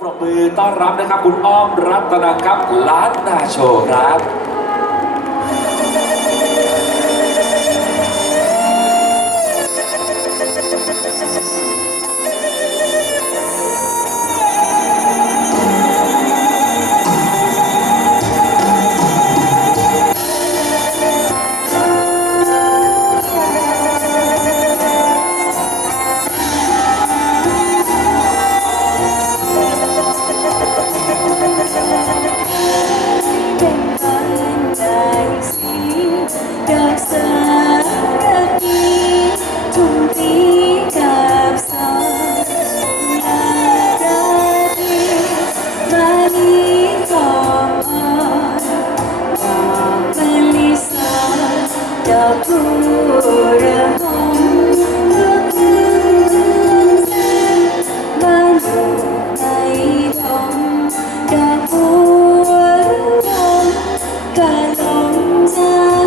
ปรบมือต้อนรับนะครับ คุณอ้อมรัตนังครับล้านนาโชว์ครับ comes out.